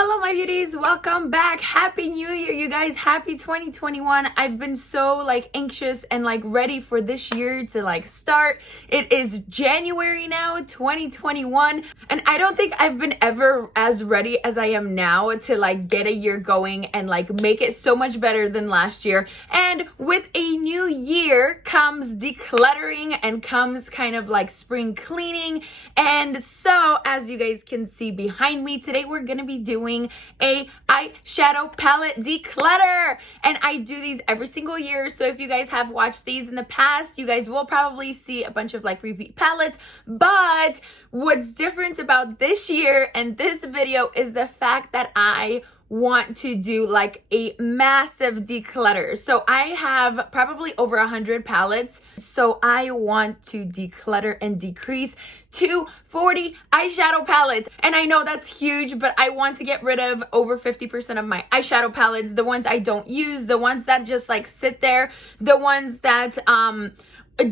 Hello my beauties, welcome back. Happy New Year, you guys. Happy 2021. I've been so anxious and ready for this year to start. It is January now, 2021, and I don't think I've been ever as ready as I am now to get a year going and make it so much better than last year. And with a new year comes decluttering and comes kind of spring cleaning. And so as you guys can see behind me, today we're gonna be doing a eyeshadow palette declutter, and I do these every single year. So if you guys have watched these in the past, you guys will probably see a bunch of repeat palettes. But what's different about this year and this video is the fact that I want to do a massive declutter. So I have probably over 100 palettes. So I want to declutter and decrease to 40 eyeshadow palettes. And I know that's huge, but I want to get rid of over 50% of my eyeshadow palettes, the ones I don't use, the ones that just sit there, the ones that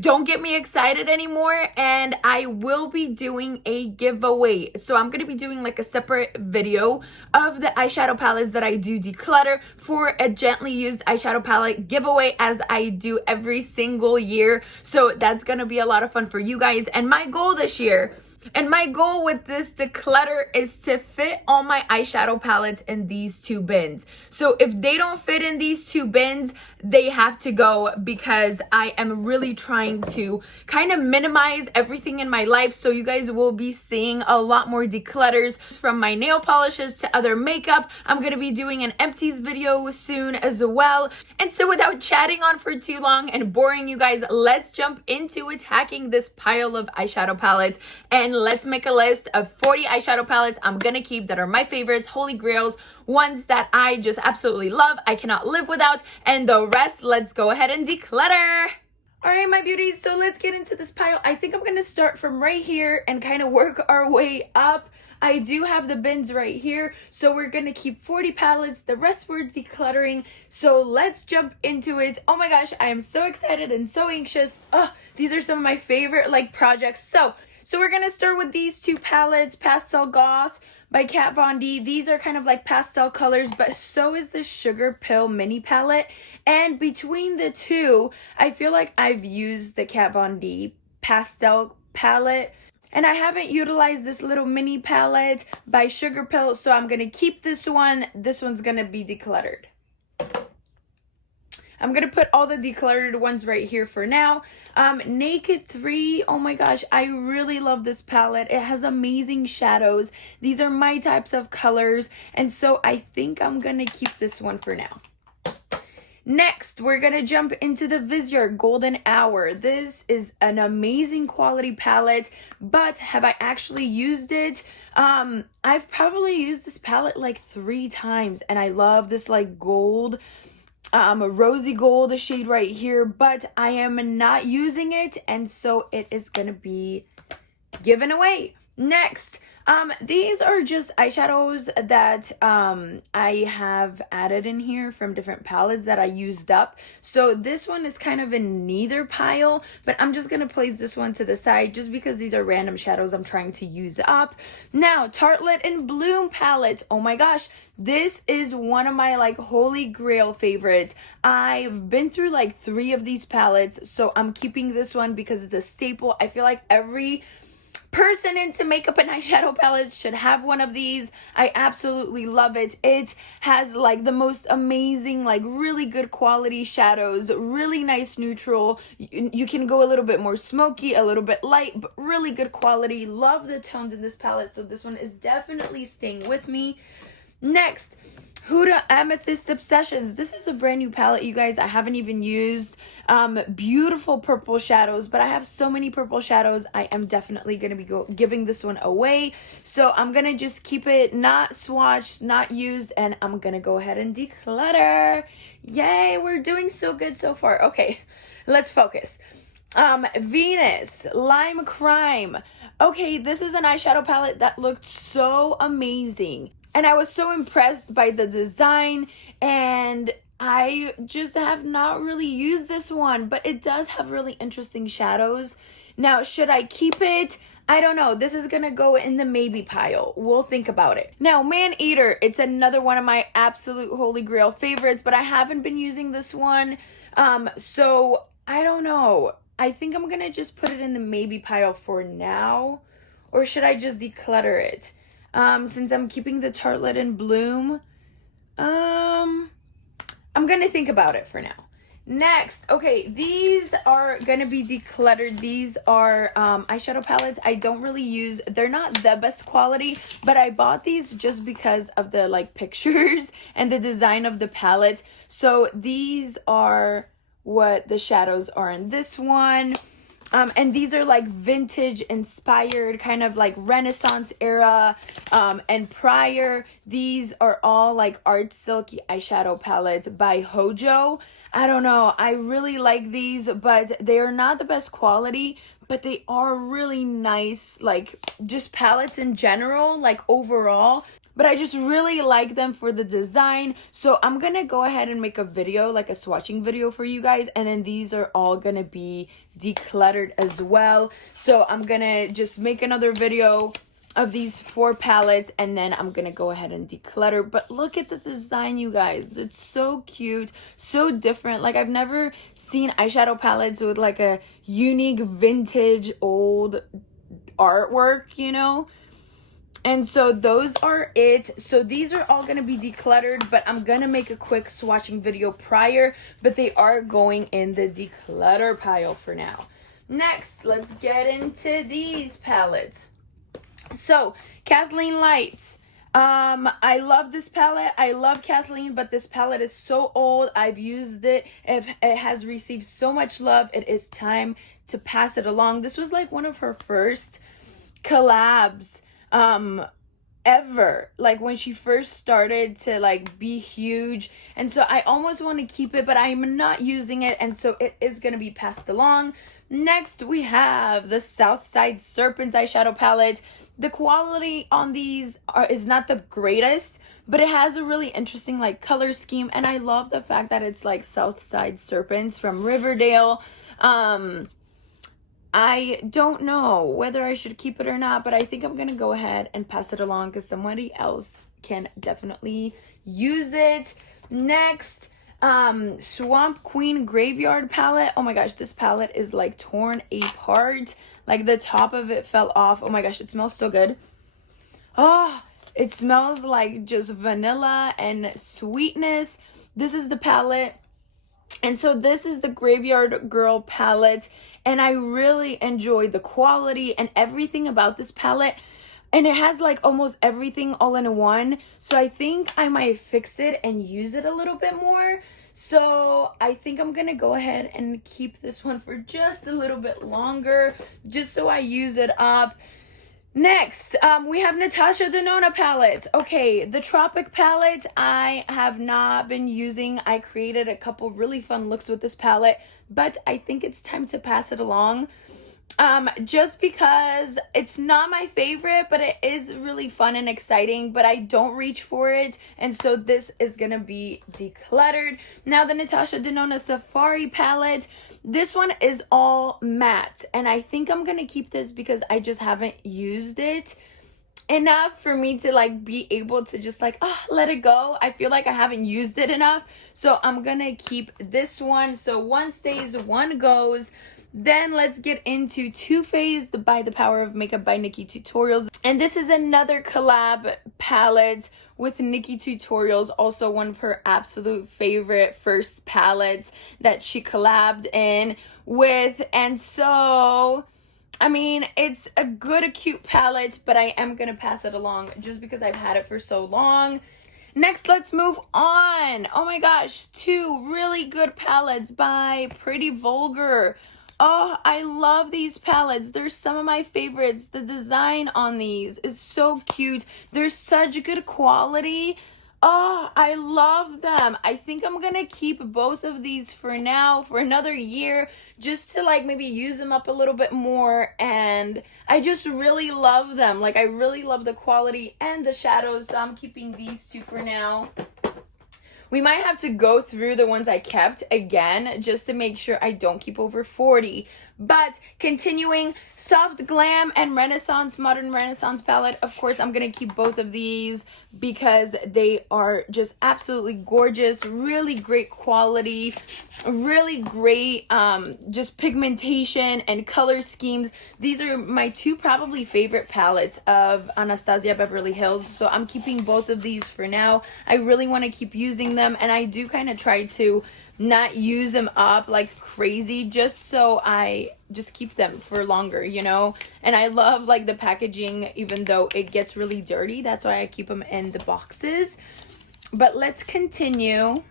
don't get me excited anymore. And I will be doing a giveaway. So I'm going to be doing a separate video of the eyeshadow palettes that I do declutter for a gently used eyeshadow palette giveaway, as I do every single year. So that's going to be a lot of fun for you guys. And my goal this year, and my goal with this declutter, is to fit all my eyeshadow palettes in these two bins. So if they don't fit in these two bins, they have to go, because I am really trying to kind of minimize everything in my life. So you guys will be seeing a lot more declutters, from my nail polishes to other makeup. I'm going to be doing an empties video soon as well. And so without chatting on for too long and boring you guys, let's jump into attacking this pile of eyeshadow palettes. And let's make a list of 40 eyeshadow palettes I'm gonna keep that are my favorites, holy grails, ones that I just absolutely love, I cannot live without, and the rest, let's go ahead and declutter. All right, my beauties, so let's get into this pile. I think I'm gonna start from right here and kind of work our way up. I do have the bins right here, so we're gonna keep 40 palettes. The rest we're decluttering, so let's jump into it. Oh my gosh, I am so excited and so anxious. These are some of my favorite projects. So we're gonna start with these two palettes, Pastel Goth by Kat Von D. These are kind of pastel colors, but so is the Sugar Pill mini palette. And between the two, I feel like I've used the Kat Von D pastel palette, and I haven't utilized this little mini palette by Sugar Pill, so I'm gonna keep this one. This one's gonna be decluttered. I'm going to put all the decluttered ones right here for now. Naked 3, oh my gosh, I really love this palette. It has amazing shadows. These are my types of colors, and so I think I'm going to keep this one for now. Next, we're going to jump into the Visyard Golden Hour. This is an amazing quality palette, but have I actually used it? I've probably used this palette 3 times, and I love this gold, a rosy gold shade right here, but I am not using it, and so it is gonna be given away. Next, these are just eyeshadows that I have added in here from different palettes that I used up. So this one is kind of in neither pile, but I'm just gonna place this one to the side just because these are random shadows I'm trying to use up. Now, Tartelette and Bloom palette. Oh my gosh, this is one of my holy grail favorites. I've been through 3 of these palettes, so I'm keeping this one because it's a staple. I feel like every person into makeup and eyeshadow palettes should have one of these. I absolutely love it. It has the most amazing, really good quality shadows, really nice neutral. You can go a little bit more smoky, a little bit light, but really good quality. Love the tones in this palette, so this one is definitely staying with me. Next, Huda Amethyst Obsessions. This is a brand new palette, you guys. I haven't even used. Beautiful purple shadows, but I have so many purple shadows. I am definitely going to be giving this one away. So I'm going to just keep it not swatched, not used, and I'm going to go ahead and declutter. Yay, we're doing so good so far. Okay, let's focus. Venus Lime Crime. Okay, this is an eyeshadow palette that looked so amazing, and I was so impressed by the design, and I just have not really used this one, but it does have really interesting shadows. Now, should I keep it? I don't know. This is gonna go in the maybe pile. We'll think about it. Now, Man Eater. It's another one of my absolute holy grail favorites, but I haven't been using this one. So I don't know. I think I'm gonna just put it in the maybe pile for now. Or should I just declutter it? Since I'm keeping the Tartelette in Bloom. I'm gonna think about it for now. Next, okay, these are gonna be decluttered. These are eyeshadow palettes. I don't really use, they're not the best quality, but I bought these just because of the like pictures and the design of the palette. So these are what the shadows are in this one. And these are like vintage inspired, kind of like Renaissance era and prior. These are all like Art Silky eyeshadow palettes by Hojo. I don't know, I really like these, but they are not the best quality, but they are really nice, like just palettes in general, like overall. But I just really like them for the design. So I'm gonna go ahead and make a video, like a swatching video for you guys. And then these are all gonna be decluttered as well. So I'm gonna just make another video of these 4 palettes, and then I'm gonna go ahead and declutter. But look at the design, you guys. It's so cute, so different. Like, I've never seen eyeshadow palettes with like a unique vintage old artwork, you know? And so those are it. So these are all going to be decluttered, but I'm going to make a quick swatching video prior, but they are going in the declutter pile for now. Next, let's get into these palettes. So, Kathleen Lights. I love this palette. I love Kathleen, but this palette is so old. I've used it. It has received so much love. It is time to pass it along. This was like one of her first collabs ever, like when she first started to like be huge, and so I almost want to keep it, but I'm not using it, and so it is going to be passed along. Next, we have the Southside Serpents eyeshadow palette. The quality on these is not the greatest, but it has a really interesting like color scheme, and I love the fact that it's like Southside Serpents from Riverdale. I don't know whether I should keep it or not, but I think I'm going to go ahead and pass it along because somebody else can definitely use it. Next, Swamp Queen Graveyard palette. Oh my gosh, this palette is like torn apart. Like the top of it fell off. Oh my gosh, it smells so good. Oh, it smells like just vanilla and sweetness. This is the palette. And so this is the Graveyard Girl palette, and I really enjoy the quality and everything about this palette, and it has like almost everything all in one. So I think I might fix it and use it a little bit more. So I think I'm gonna go ahead and keep this one for just a little bit longer, just so I use it up. Next, we have Natasha Denona palette. Okay, the Tropic palette I have not been using. I created a couple really fun looks with this palette, but I think it's time to pass it along. Just because it's not my favorite, but it is really fun and exciting, but I don't reach for it, and so this is gonna be decluttered. Now, the Natasha Denona Safari palette. This one is all matte, and I think I'm gonna keep this because I just haven't used it enough for me to like be able to just like let it go. I feel like I haven't used it enough, so I'm gonna keep this one. So one stays, one goes. Then let's get into Too Faced by the Power of Makeup by Nikki Tutorials. And this is another collab palette with Nikki Tutorials, also one of her absolute favorite first palettes that she collabed in with. And so, I mean, it's a good, a cute palette, but I am going to pass it along just because I've had it for so long. Next, let's move on. Oh my gosh, 2 really good palettes by Pretty Vulgar. Oh, I love these palettes. They're some of my favorites. The design on these is so cute. They're such good quality. Oh, I love them. I think I'm going to keep both of these for now, for another year, just to like maybe use them up a little bit more. And I just really love them. Like, I really love the quality and the shadows, so I'm keeping these 2 for now. We might have to go through the ones I kept again just to make sure I don't keep over 40. But continuing, Soft Glam and Renaissance, Modern Renaissance palette. Of course, I'm going to keep both of these because they are just absolutely gorgeous. Really great quality. Really great just pigmentation and color schemes. These are my two probably favorite palettes of Anastasia Beverly Hills. So I'm keeping both of these for now. I really want to keep using them. And I do kind of try to not use them up like crazy, just so I just keep them for longer, you know. And I love like the packaging, even though it gets really dirty. That's why I keep them in the boxes. But let's continue.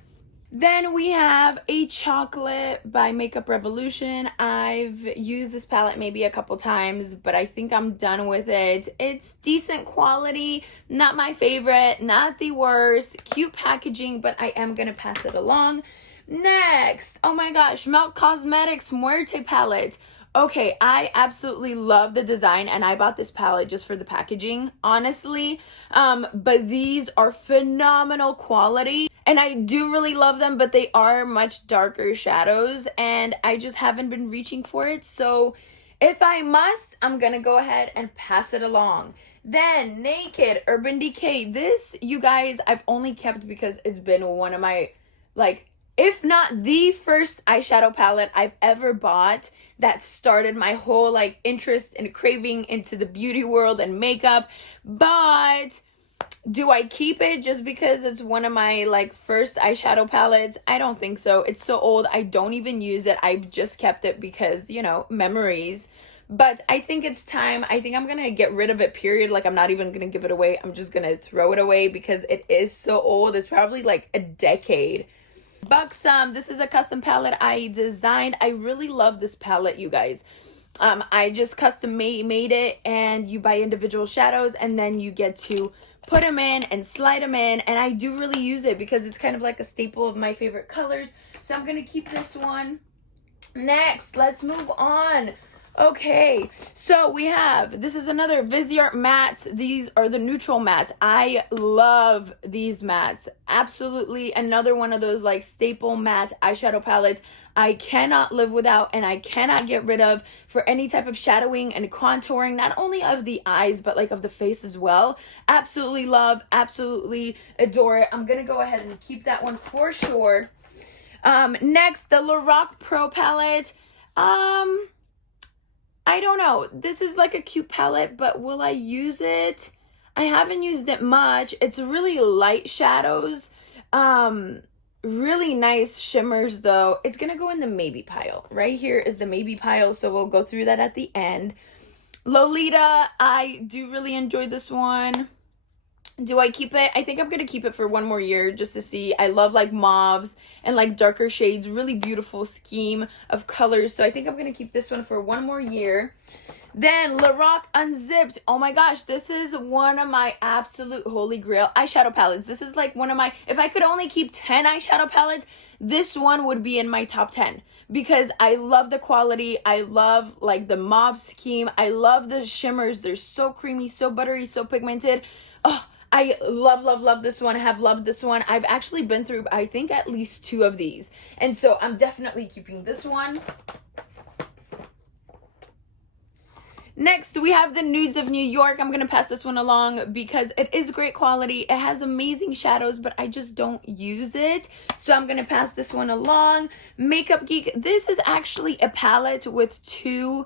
Then we have a chocolate by Makeup Revolution. I've used this palette maybe a couple times, but I think I'm done with it. It's decent quality, not my favorite, not the worst, cute packaging, but I am gonna pass it along. Next, oh my gosh, Milk Cosmetics Muerte palette. Okay, I absolutely love the design, and I bought this palette just for the packaging, honestly. But these are phenomenal quality, and I do really love them, but they are much darker shadows, and I just haven't been reaching for it. So if I must, I'm gonna go ahead and pass it along. Then Naked Urban Decay. This, you guys, I've only kept because it's been one of my, like, if not the first eyeshadow palette I've ever bought that started my whole like interest and craving into the beauty world and makeup. But do I keep it just because it's one of my like first eyeshadow palettes? I don't think so. It's so old. I don't even use it. I've just kept it because, you know, memories. But I think it's time. I think I'm going to get rid of it, period. Like, I'm not even going to give it away. I'm just going to throw it away because it is so old. It's probably like a decade. Buxom, this is a custom palette I designed. I really love this palette, you guys. I just custom made it, and you buy individual shadows and then you get to put them in and slide them in, and I do really use it because it's kind of like a staple of my favorite colors. So I'm gonna keep this one. Next, let's move on. Okay, so we have, this is another Viseart mattes. These are the neutral mattes. I love these mattes. Absolutely another one of those like staple matte eyeshadow palettes I cannot live without and I cannot get rid of for any type of shadowing and contouring, not only of the eyes, but like of the face as well. Absolutely love, absolutely adore it. I'm gonna go ahead and keep that one for sure. Next, the Lorac Pro palette. I don't know. This is like a cute palette, but will I use it? I haven't used it much. It's really light shadows. Really nice shimmers though. It's gonna go in the maybe pile. Right here is the maybe pile, so we'll go through that at the end. Lolita, I do really enjoy this one. Do I keep it? I think I'm gonna keep it for one more year just to see. I love like mauves and like darker shades. Really beautiful scheme of colors. So I think I'm gonna keep this one for one more year. Then Lorac Unzipped. Oh my gosh, this is one of my absolute holy grail eyeshadow palettes. This is like one of my, if I could only keep 10 eyeshadow palettes, this one would be in my top 10 because I love the quality. I love like the mauve scheme. I love the shimmers. They're so creamy, so buttery, so pigmented. Oh, I love this one. Have loved this one. I've actually been through, I think, at least 2 of these. And so I'm definitely keeping this one. Next, we have the Nudes of New York. I'm going to pass this one along because it is great quality. It has amazing shadows, but I just don't use it. So I'm going to pass this one along. Makeup Geek. This is actually a palette with 2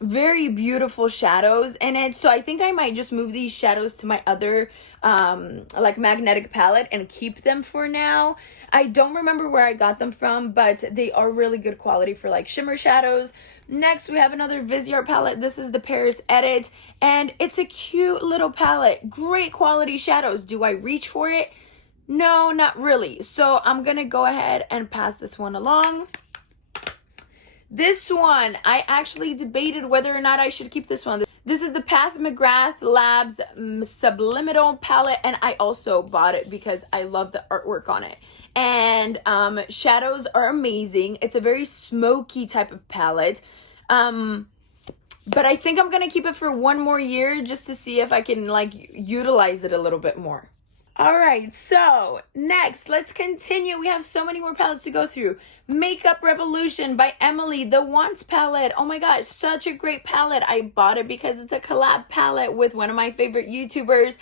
very beautiful shadows in it, so I think I might just move these shadows to my other like magnetic palette and keep them for now. I don't remember where I got them from, but they are really good quality for like shimmer shadows. Next, we have another Viseart palette. This is the Paris Edit, and it's a cute little palette. Great quality shadows. Do I reach for it? No, not really. So I'm gonna go ahead and pass this one along. This one, I actually debated whether or not I should keep this one. This is the Path McGrath Labs Subliminal palette, and I also bought it because I love the artwork on it. And shadows are amazing. It's a very smoky type of palette. But I think I'm going to keep it for one more year just to see if I can like utilize it a little bit more. All right, so next, let's continue. We have so many more palettes to go through. Makeup Revolution by Emily, the Wants palette. Oh my gosh, such a great palette. I bought it because it's a collab palette with one of my favorite YouTubers.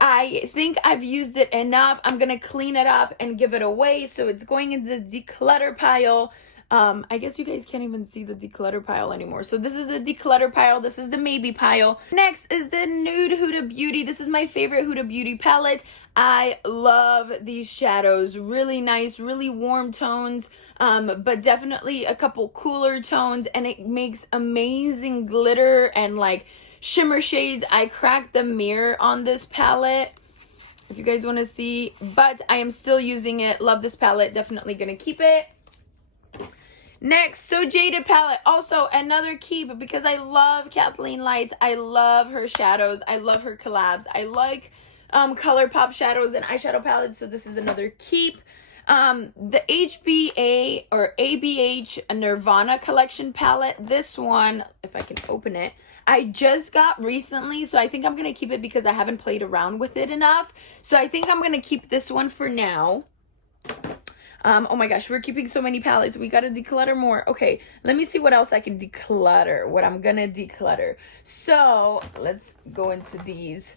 I think I've used it enough. I'm going to clean it up and give it away. So it's going in the declutter pile. I guess you guys can't even see the declutter pile anymore. So this is the declutter pile. This is the maybe pile. Next is the Nude Huda Beauty. This is my favorite Huda Beauty palette. I love these shadows. Really nice, really warm tones, but definitely a couple cooler tones. And it makes amazing glitter and like shimmer shades. I cracked the mirror on this palette if you guys want to see, but I am still using it. Love this palette. Definitely gonna keep it. Next, So Jaded palette, also another keep because I love Kathleen Lights. I love her shadows. I love her collabs. I like ColourPop shadows and eyeshadow palettes, so this is another keep. The HBA or ABH Nirvana collection palette. This one, if I can open it, I just got recently, so I think I'm going to keep it because I haven't played around with it enough. So I think I'm going to keep this one for now. Oh my gosh, we're keeping so many palettes. We got to declutter more. Okay, let me see what else I can declutter, what I'm going to declutter. So let's go into these.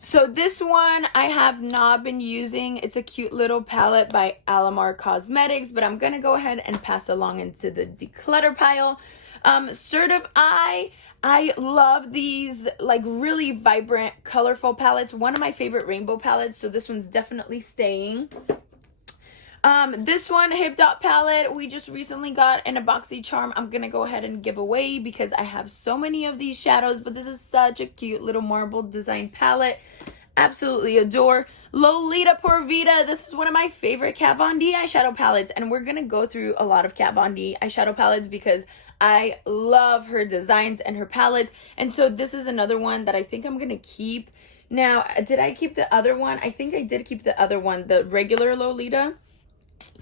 So this one I have not been using. It's a cute little palette by Alamar Cosmetics, but I'm going to go ahead and pass along into the declutter pile. Assertive Eye. I love these like really vibrant, colorful palettes. One of my favorite rainbow palettes, so this one's definitely staying. This one, Hip Dot palette, we just recently got in a boxy charm. I'm gonna go ahead and give away because I have so many of these shadows, but this is such a cute little marble design palette. Absolutely adore. Lolita Por Vida, this is one of my favorite Kat Von D eyeshadow palettes, and we're gonna go through a lot of Kat Von D eyeshadow palettes because I love her designs and her palettes, and so this is another one that I think I'm gonna keep. Now, did I keep the other one? I think I did keep the other one, the regular Lolita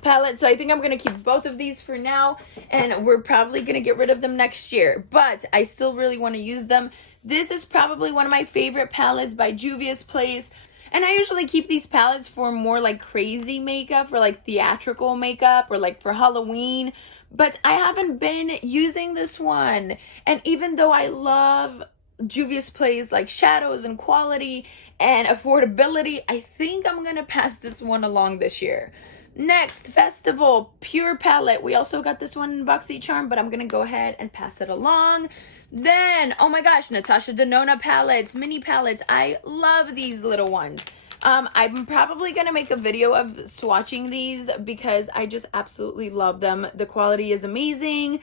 palette, so I think I'm gonna keep both of these for now, and we're probably gonna get rid of them next year, but I still really want to use them. This is probably one of my favorite palettes by Juvia's Place, and I usually keep these palettes for more like crazy makeup, for like theatrical makeup or like for Halloween, but I haven't been using this one. And even though I love Juvia's Place like shadows and quality and affordability, I think I'm gonna pass this one along this year. Next, Festival Pure palette. We also got this one in Boxy Charm, but I'm gonna go ahead and pass it along. Then, oh my gosh, Natasha Denona palettes, mini palettes. I love these little ones. I'm probably gonna make a video of swatching these because I just absolutely love them. The quality is amazing.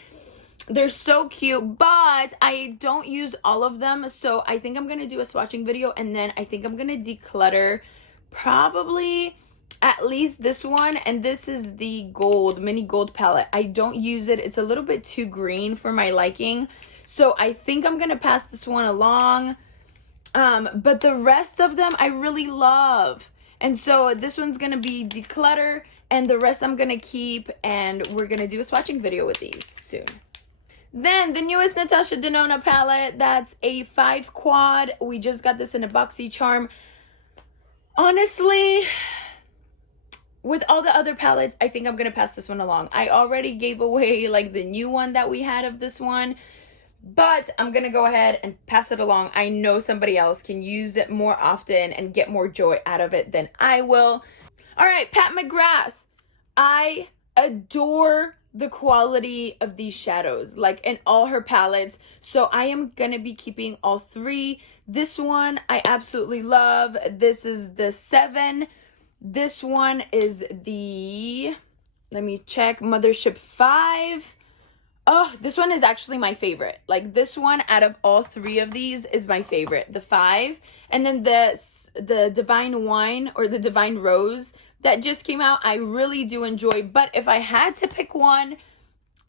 They're so cute, but I don't use all of them, so I think I'm gonna do a swatching video, and then I think I'm gonna declutter probably at least this one, and this is the gold, mini gold palette. I don't use it. It's a little bit too green for my liking, so I think I'm gonna pass this one along. But the rest of them I really love, and so this one's gonna be declutter, and the rest I'm gonna keep, and we're gonna do a swatching video with these soon. Then the newest Natasha Denona palette, that's a 5 quad. We just got this in a boxy charm. Honestly, with all the other palettes, I think I'm gonna pass this one along. I already gave away like the new one that we had of this one, but I'm gonna go ahead and pass it along. I know somebody else can use it more often and get more joy out of it than I will. All right, Pat McGrath. I adore the quality of these shadows, like in all her palettes, so I am gonna be keeping all 3. This one I absolutely love. This is the 7. This one is the, let me check, Mothership 5. Oh, this one is actually my favorite. Like, this one out of all 3 of these is my favorite, the 5. And then the Divine Wine or the Divine Rose that just came out, I really do enjoy. But if I had to pick one,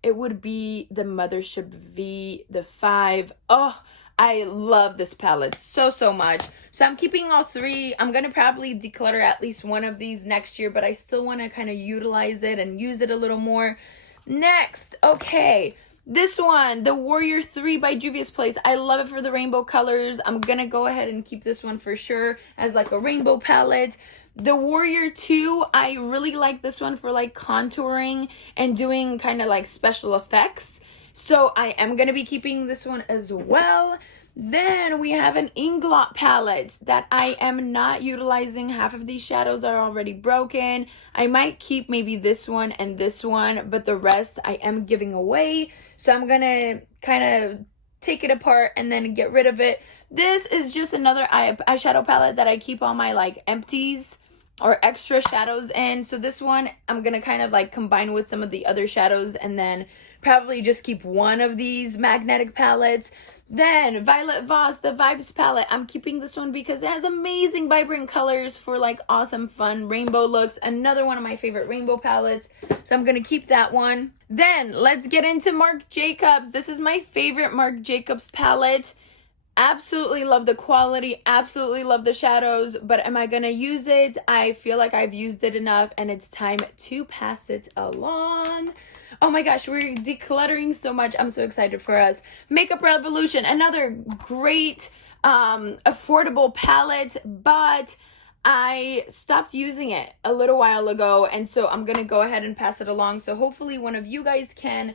it would be the Mothership V, the 5. Oh, I love this palette so much. So I'm keeping all 3. I'm going to probably declutter at least one of these next year, but I still want to kind of utilize it and use it a little more. Next, okay, This one, the Warrior 3 by Juvia's Place. I love it for the rainbow colors. I'm gonna go ahead and keep this one for sure as like a rainbow palette. The Warrior 2, I really like this one for like contouring and doing kind of like special effects. So I am gonna be keeping this one as well. Then we have an Inglot palette that I am not utilizing. Half of these shadows are already broken. I might keep maybe this one and this one, but the rest I am giving away. So I'm gonna kind of take it apart and then get rid of it. This is just another eyeshadow palette that I keep all my like empties or extra shadows in. So this one I'm gonna kind of like combine with some of the other shadows and then probably just keep one of these magnetic palettes. Then Violet Voss, the Vibes palette. I'm keeping this one because it has amazing vibrant colors for like awesome fun rainbow looks. Another one of my favorite rainbow palettes. So I'm going to keep that one. Then let's get into Marc Jacobs. This is my favorite Marc Jacobs palette. Absolutely love the quality, absolutely love the shadows, but am I going to use it? I feel like I've used it enough and it's time to pass it along. Oh my gosh, we're decluttering so much. I'm so excited for us. Makeup Revolution, another great affordable palette, but I stopped using it a little while ago, and so I'm going to go ahead and pass it along. So hopefully one of you guys can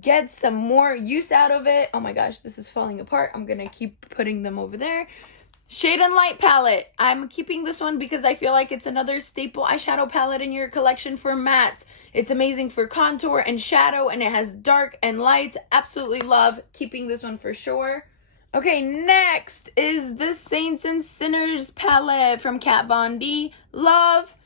get some more use out of it. Oh my gosh, this is falling apart. I'm going to keep putting them over there. Shade and Light palette. I'm keeping this one because I feel like it's another staple eyeshadow palette in your collection for mattes. It's amazing for contour and shadow, and it has dark and light. Absolutely love keeping this one for sure. Okay, next is the Saints and Sinners palette from Kat Von D. Love.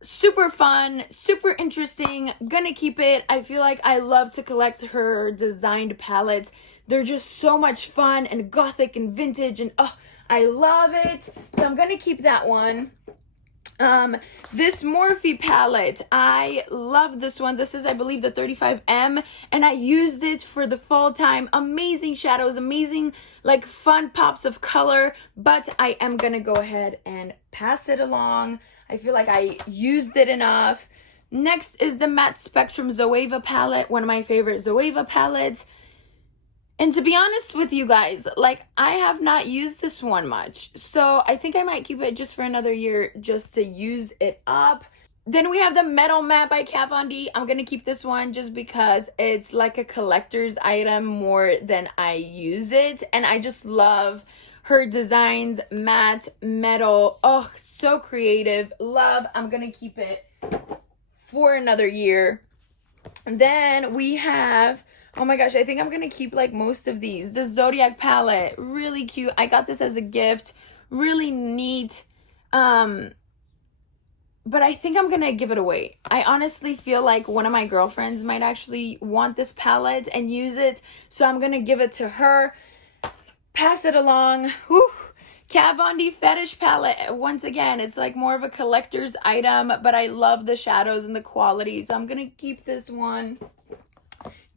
Super fun, super interesting. Gonna keep it. I feel like I love to collect her designed palettes. They're just so much fun and gothic and vintage, and oh, I love it. So I'm gonna keep that one. This Morphe palette, I love this one. This is, I believe, the 35M, and I used it for the fall time. Amazing shadows, amazing like fun pops of color, but I am gonna go ahead and pass it along. I feel like I used it enough. Next is the Matte Spectrum Zoeva palette, one of my favorite Zoeva palettes. And to be honest with you guys, like, I have not used this one much. So I think I might keep it just for another year just to use it up. Then we have the Metal Matte by Kat Von D. I'm going to keep this one just because it's like a collector's item more than I use it. And I just love her designs, matte, metal. Oh, so creative. Love. I'm going to keep it for another year. And then we have... oh my gosh, I think I'm going to keep like most of these. The Zodiac palette, really cute. I got this as a gift, really neat. But I think I'm going to give it away. I honestly feel like one of my girlfriends might actually want this palette and use it. So I'm going to give it to her. Pass it along. Whew. Kat Von D Fetish palette. Once again, it's like more of a collector's item, but I love the shadows and the quality. So I'm going to keep this one.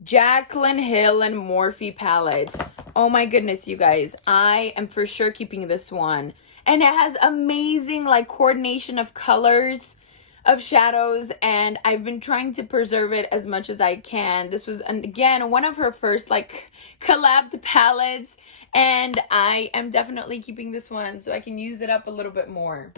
Jaclyn Hill and Morphe palette. Oh my goodness, you guys. I am for sure keeping this one. And it has amazing like coordination of colors, of shadows, and I've been trying to preserve it as much as I can. This was, again, one of her first like collabed palettes, and I am definitely keeping this one so I can use it up a little bit more.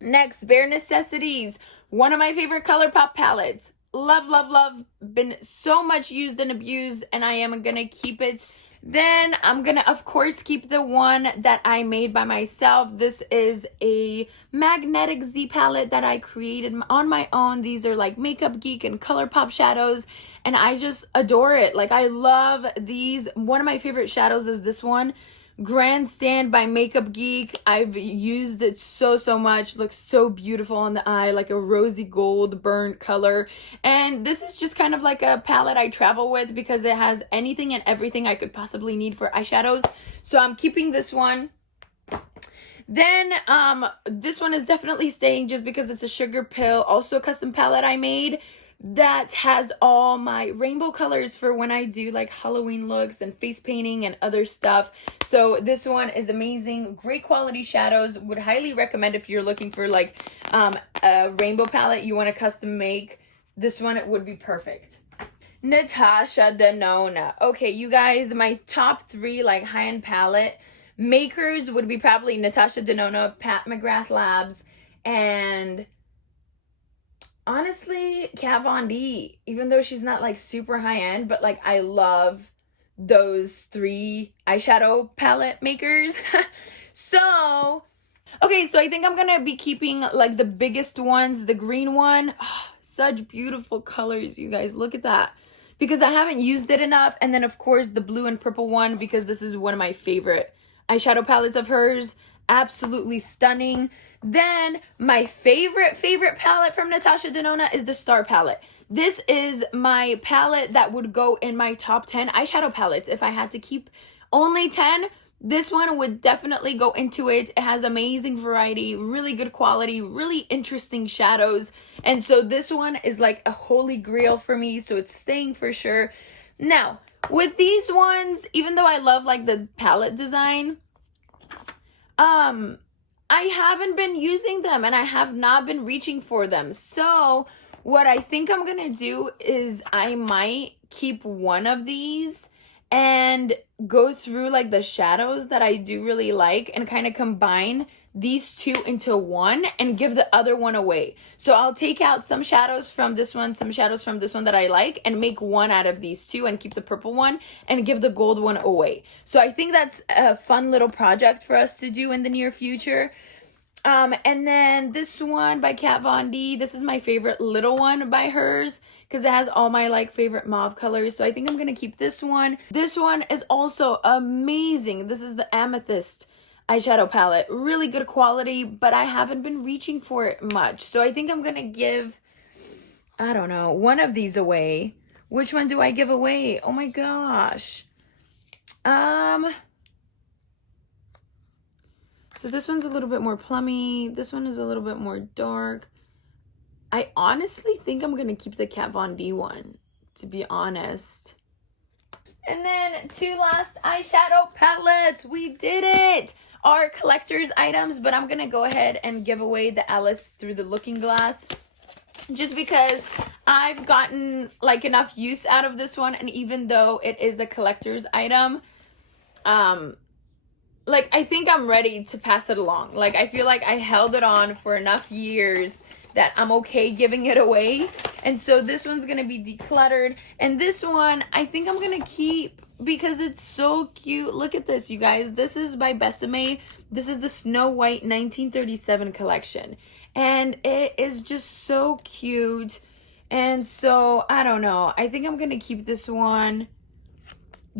Next, Bare Necessities. One of my favorite ColourPop palettes. Love, love, love. Been so much used and abused, and I am gonna keep it. Then I'm gonna, of course, keep the one that I made by myself. This is a magnetic Z palette that I created on my own. These are like Makeup Geek and ColourPop shadows, and I just adore it. Like, I love these. One of my favorite shadows is this one, Grandstand by Makeup Geek. I've used it so much. Looks so beautiful on the eye, like a rosy gold burnt color. And this is just kind of like a palette I travel with because it has anything and everything I could possibly need for eyeshadows. So I'm keeping this one. Then this one is definitely staying just because it's a Sugar Pill, also a custom palette I made that has all my rainbow colors for when I do like Halloween looks and face painting and other stuff. So this one is amazing. Great quality shadows. Would highly recommend if you're looking for like a rainbow palette you want to custom make. This one would be perfect. Natasha Denona. Okay, you guys, my top 3 like high-end palette makers would be probably Natasha Denona, Pat McGrath Labs, and honestly, Kat Von D. Even though she's not like super high-end, but like I love those 3 eyeshadow palette makers. So okay, so I think I'm gonna be keeping like the biggest ones, the green one. Oh, such beautiful colors, you guys. Look at that. Because I haven't used it enough. And then, of course, the blue and purple one, because this is one of my favorite eyeshadow palettes of hers. Absolutely stunning. Then, my favorite palette from Natasha Denona is the Star palette. This is my palette that would go in my top 10 eyeshadow palettes. If I had to keep only 10, this one would definitely go into it. It has amazing variety, really good quality, really interesting shadows. And so this one is like a holy grail for me. So it's staying for sure. Now, with these ones, even though I love like the palette design, I haven't been using them and I have not been reaching for them. So what I think I'm going to do is I might keep one of these and go through like the shadows that I do really like and kind of combine these 2 into one and give the other one away. So I'll take out some shadows from this one, some shadows from this one that I like, and make one out of these 2 and keep the purple one and give the gold one away. So I think that's a fun little project for us to do in the near future. And then this one by Kat Von D. This is my favorite little one by hers because it has all my like favorite mauve colors. So I think I'm going to keep this one. This one is also amazing. This is the Amethyst eyeshadow palette. Really good quality, but I haven't been reaching for it much. So I think I'm going to give, I don't know, one of these away. Which one do I give away? Oh my gosh. So this one's a little bit more plummy. This one is a little bit more dark. I honestly think I'm going to keep the Kat Von D one, to be honest. And then 2 last eyeshadow palettes. We did it! Our collector's items, but I'm going to go ahead and give away the Alice Through the Looking Glass. Just because I've gotten like enough use out of this one. And even though it is a collector's item, like, I think I'm ready to pass it along. Like, I feel like I held it on for enough years that I'm okay giving it away. And so this one's going to be decluttered. And this one, I think I'm going to keep because it's so cute. Look at this, you guys. This is by Besame. This is the Snow White 1937 collection. And it is just so cute. And so, I don't know. I think I'm going to keep this one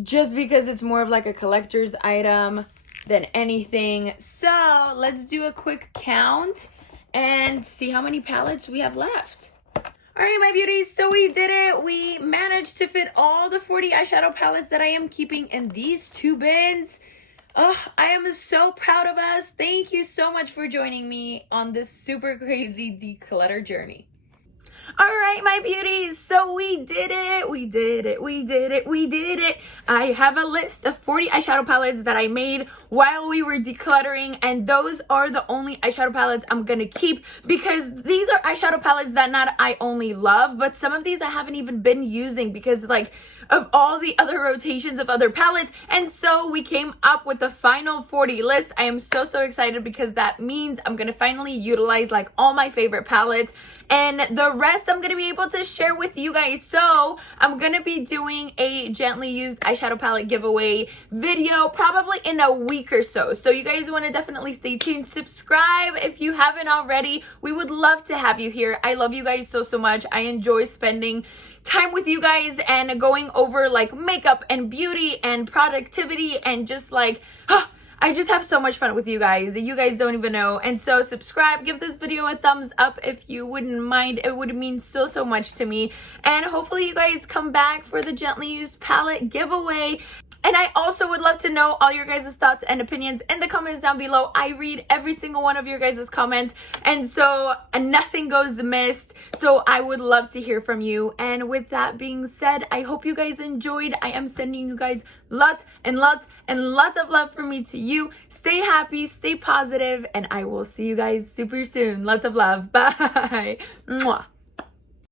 just because it's more of like a collector's item than anything. So let's do a quick count and see how many palettes we have left. All right, my beauties, so we did it. We managed to fit all the 40 eyeshadow palettes that I am keeping in these 2 bins. Oh, I am so proud of us. Thank you so much for joining me on this super crazy declutter journey. All right, my beauties, so we did it. We did it. I have a list of 40 eyeshadow palettes that I made while we were decluttering, and those are the only eyeshadow palettes I'm gonna keep because these are eyeshadow palettes that not I only love, but some of these I haven't even been using because like of all the other rotations of other palettes. And so we came up with the final 40 list. I am so excited because that means I'm gonna finally utilize like all my favorite palettes, and the rest I'm gonna be able to share with you guys. So I'm gonna be doing a gently used eyeshadow palette giveaway video probably in a week or so. So you guys want to definitely stay tuned. Subscribe if you haven't already. We would love to have you here. I love you guys so much. I enjoy spending time with you guys and going over like makeup and beauty and productivity and just like I just have so much fun with you guys. You guys don't even know. And so subscribe, give this video a thumbs up if you wouldn't mind. It would mean so much to me. And hopefully you guys come back for the gently used palette giveaway. And I also would love to know all your guys' thoughts and opinions in the comments down below. I read every single one of your guys' comments, and so nothing goes missed. So I would love to hear from you. And with that being said, I hope you guys enjoyed. I am sending you guys lots and lots of love from me to you. Stay happy, stay positive, and I will see you guys super soon. Lots of love. Bye. Mwah.